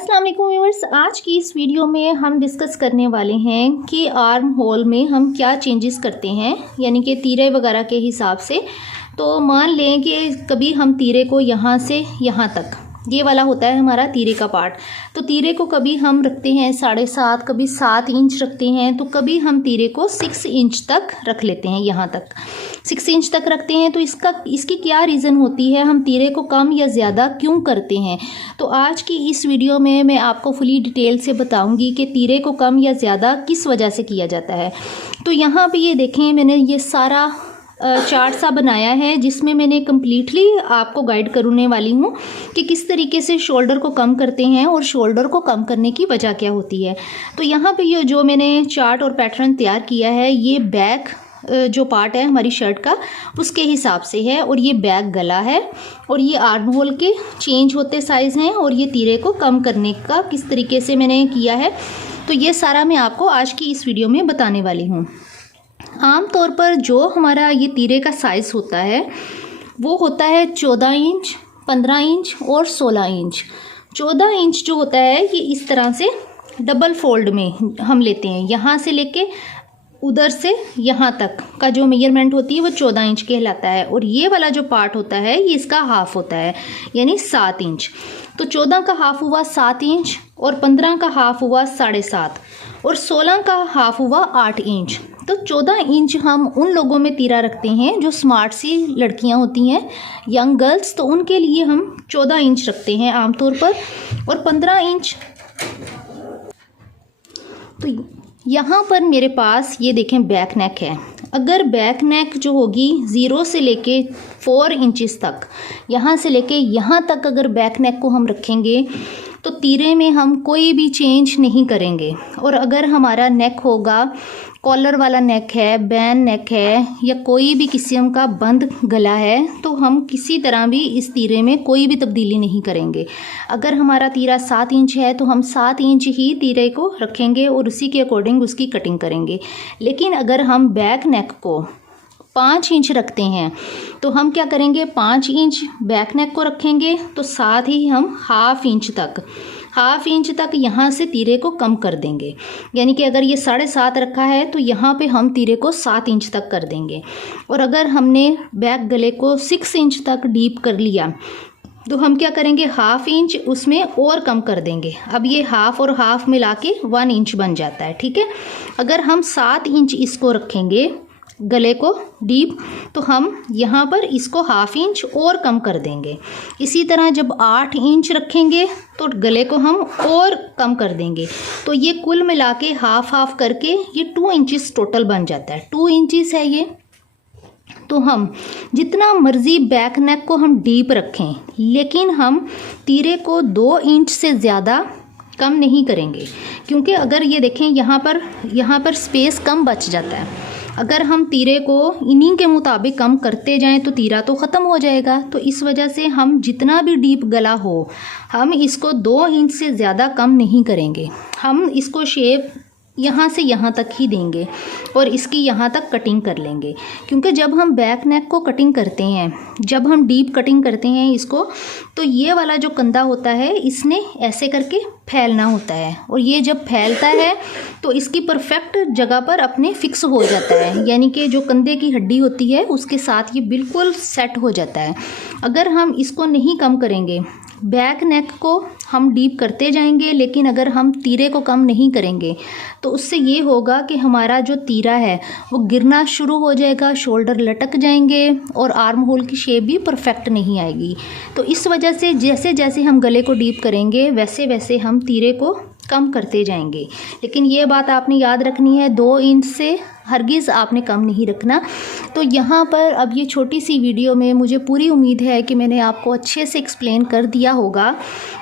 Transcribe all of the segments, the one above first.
अस्सलाम वालेकुम व्यूअर्स, आज की इस वीडियो में हम डिस्कस करने वाले हैं कि आर्म होल में हम क्या चेंजेस करते हैं, यानी कि तीरे वगैरह के हिसाब से। तो मान लें कि कभी हम तीरे को यहाँ से यहाँ तक, ये वाला होता है हमारा तीरे का पार्ट, तो तीरे को कभी हम रखते हैं 7.5, कभी 7 इंच रखते हैं, तो कभी हम तीरे को 6 इंच तक रख लेते हैं, यहाँ तक 6 इंच तक रखते हैं। तो इसकी क्या रीज़न होती है, हम तीरे को कम या ज़्यादा क्यों करते हैं। तो आज की इस वीडियो में मैं आपको फुली डिटेल से बताऊंगी कि तीरे को कम या ज़्यादा किस वजह से किया जाता है। तो यहाँ पे ये देखें, मैंने ये सारा चार्ट सा बनाया है जिसमें मैंने कम्प्लीटली आपको गाइड करने वाली हूँ कि किस तरीके से शोल्डर को कम करते हैं और शोल्डर को कम करने की वजह क्या होती है। तो यहाँ पे ये जो मैंने चार्ट और पैटर्न तैयार किया है, ये बैक जो पार्ट है हमारी शर्ट का उसके हिसाब से है, और ये बैक गला है, और ये आर्म होल के चेंज होते साइज़ हैं, और ये तीरे को कम करने का किस तरीके से मैंने किया है। तो ये सारा मैं आपको आज की इस वीडियो में बताने वाली हूँ। आम तौर पर जो हमारा ये तीरे का साइज़ होता है वो होता है 14 इंच, 15 इंच और 16 इंच। 14 इंच जो होता है ये इस तरह से डबल फोल्ड में हम लेते हैं, यहाँ से लेके उधर से यहाँ तक का जो मेजरमेंट होती है वो 14 इंच कहलाता है। और ये वाला जो पार्ट होता है ये इसका हाफ होता है, यानी 7 इंच। तो 14 का हाफ हुआ 7 इंच, और 15 का हाफ हुआ 7.5, और 16 का हाफ हुआ 8 इंच। तो 14 इंच हम उन लोगों में तीरा रखते हैं जो स्मार्ट सी लड़कियां होती हैं, यंग गर्ल्स, तो उनके लिए हम 14 इंच रखते हैं आमतौर पर। और 15 इंच, तो यहाँ पर मेरे पास ये देखें बैक नेक है। अगर बैक नेक जो होगी 0 से लेके 4 इंचेस तक, यहाँ से लेके यहाँ तक अगर बैक नेक को हम रखेंगे तो तीरे में हम कोई भी चेंज नहीं करेंगे। और अगर हमारा नेक होगा कॉलर वाला नेक है, बैन नेक है, या कोई भी किस्म का बंद गला है, तो हम किसी तरह भी इस तीरे में कोई भी तब्दीली नहीं करेंगे। अगर हमारा तीरा 7 इंच है तो हम 7 इंच ही तीरे को रखेंगे और उसी के अकॉर्डिंग उसकी कटिंग करेंगे। लेकिन अगर हम बैक नेक को 5 इंच रखते हैं तो हम क्या करेंगे, 5 इंच बैक नेक को रखेंगे, तो साथ ही हम हाफ इंच तक यहाँ से तीरे को कम कर देंगे। यानी कि अगर ये 7.5 रखा है तो यहाँ पे हम तीरे को 7 इंच तक कर देंगे। और अगर हमने बैक गले को 6 इंच तक डीप कर लिया तो हम क्या करेंगे, हाफ इंच उसमें और कम कर देंगे। अब ये हाफ और हाफ मिला के 1 इंच बन जाता है, ठीक है। अगर हम 7 इंच इसको रखेंगे गले को डीप, तो हम यहाँ पर इसको हाफ इंच और कम कर देंगे। इसी तरह जब 8 इंच रखेंगे तो गले को हम और कम कर देंगे। तो ये कुल मिला के हाफ करके ये 2 इंचेस टोटल बन जाता है। 2 इंचेस है ये। तो हम जितना मर्जी बैक नेक को हम डीप रखें, लेकिन हम तीरे को 2 इंच से ज़्यादा कम नहीं करेंगे, क्योंकि अगर ये देखें यहाँ पर स्पेस कम बच जाता है। अगर हम तीरे को इन्हीं के मुताबिक कम करते जाएं तो तीरा तो ख़त्म हो जाएगा। तो इस वजह से हम जितना भी डीप गला हो, हम इसको 2 इंच से ज़्यादा कम नहीं करेंगे। हम इसको शेप यहाँ से यहाँ तक ही देंगे और इसकी यहाँ तक कटिंग कर लेंगे। क्योंकि जब हम बैक नेक को कटिंग करते हैं, जब हम डीप कटिंग करते हैं इसको, तो ये वाला जो कंधा होता है इसने ऐसे करके फैलना होता है, और ये जब फैलता है तो इसकी परफेक्ट जगह पर अपने फिक्स हो जाता है। यानी कि जो कंधे की हड्डी होती है उसके साथ ये बिल्कुल सेट हो जाता है। अगर हम इसको नहीं कम करेंगे, बैक नेक को हम डीप करते जाएंगे, लेकिन अगर हम तीरे को कम नहीं करेंगे तो उससे ये होगा कि हमारा जो तीरा है वो गिरना शुरू हो जाएगा, शोल्डर लटक जाएंगे और आर्म होल की शेप भी परफेक्ट नहीं आएगी। तो इस वजह से जैसे जैसे हम गले को डीप करेंगे वैसे वैसे हम तीरे को कम करते जाएंगे। लेकिन ये बात आपने याद रखनी है, 2 इंच से हरगिज़ आपने कम नहीं रखना। तो यहाँ पर अब ये छोटी सी वीडियो में मुझे पूरी उम्मीद है कि मैंने आपको अच्छे से एक्सप्लेन कर दिया होगा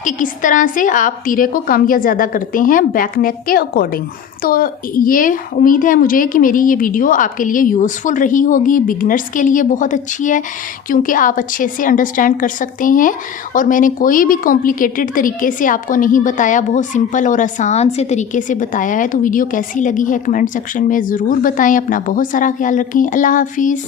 कि किस तरह से आप तीरे को कम या ज़्यादा करते हैं बैक नेक के अकॉर्डिंग। तो ये उम्मीद है मुझे कि मेरी ये वीडियो आपके लिए यूज़फुल रही होगी। बिगनर्स के लिए बहुत अच्छी है क्योंकि आप अच्छे से अंडरस्टैंड कर सकते हैं, और मैंने कोई भी कॉम्प्लिकेटेड तरीके से आपको नहीं बताया, बहुत सिंपल और आसान से तरीके से बताया है। तो वीडियो कैसी लगी है कमेंट सेक्शन में ज़रूर बताएं। अपना बहुत सारा ख्याल रखें। अल्लाह हाफिज़।